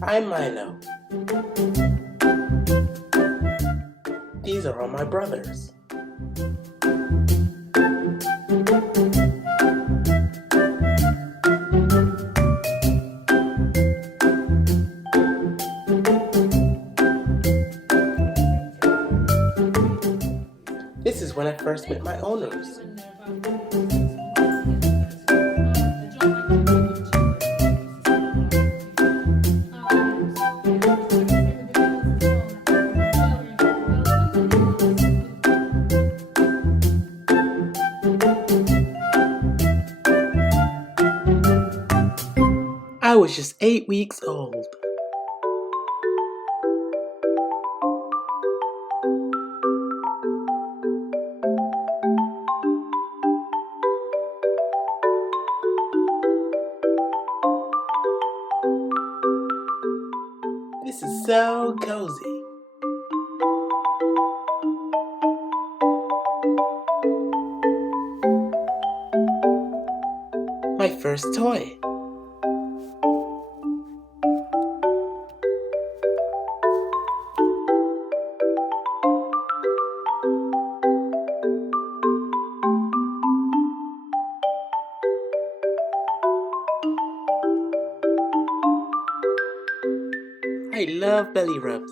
I'm Milo. These are all my brothers. This is when I first met my owners. I was just 8 weeks old. This is so cozy. My first toy. I love belly rubs.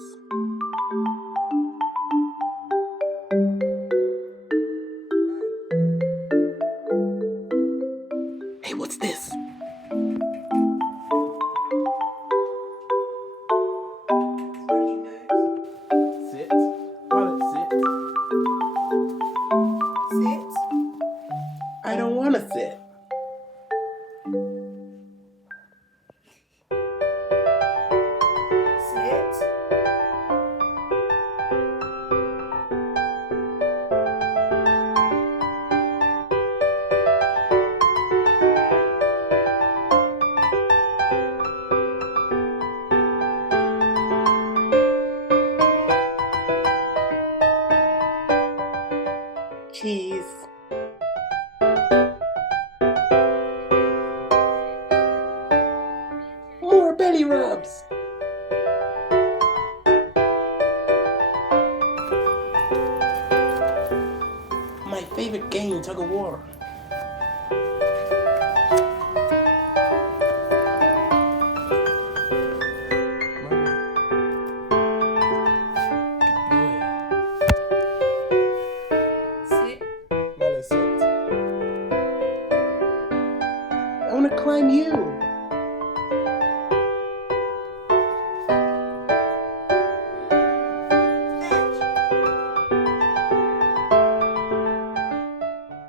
Hey, what's this? Sit. Violet, sit. Sit. I don't want to sit. Sit. Cheese. More belly rubs. My favorite game, tug of war. Sit. Milo, sit. I want to climb you.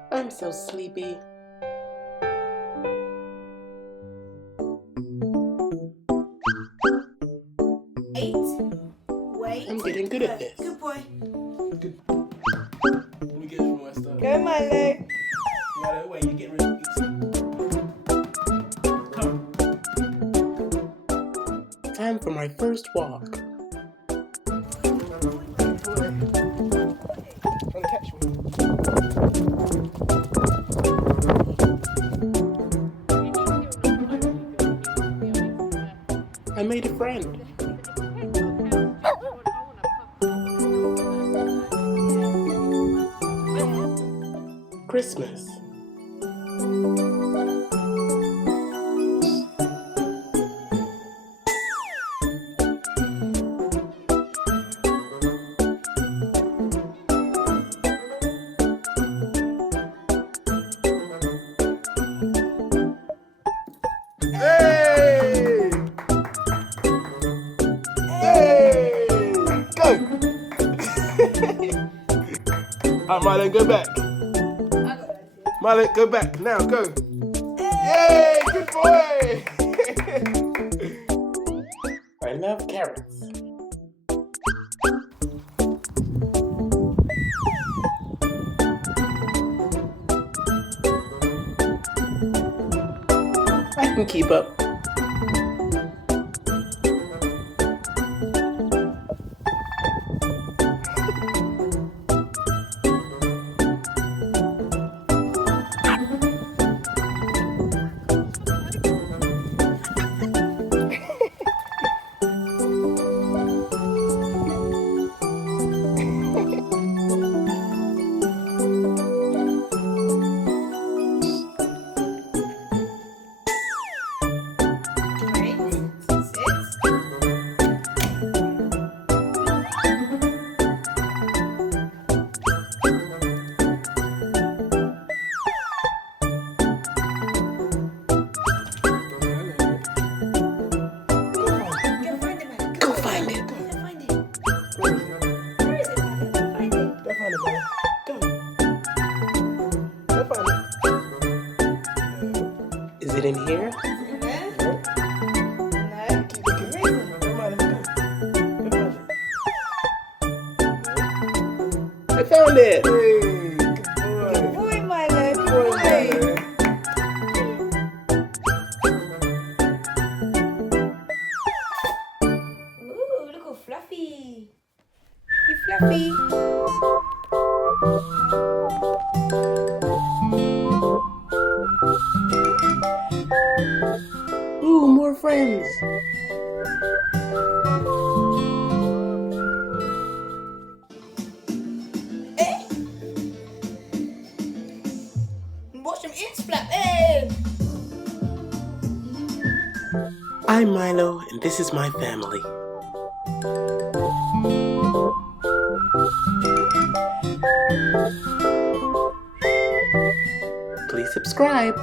I'm so sleepy. Eight. Wait. I'm getting good at this. Good boy. Good. Let me get some more stuff. Go, Milo. Milo, wait, you're getting rid of Come. Time for my first walk. Good boy. Trying to catch me. I made a friend. Christmas. Hey! Hey! Go! Alright, Milo, go back. Milo, go back. Now, go. Yay! Good boy! I love carrots. I can keep up. got it. Hey, good boy. Boy, Milo, boy. Ooh, look how fluffy. You fluffy. Ooh, more friends. Eh? Watch them ears flap. Hey. I'm Milo, and this is my family. Please subscribe.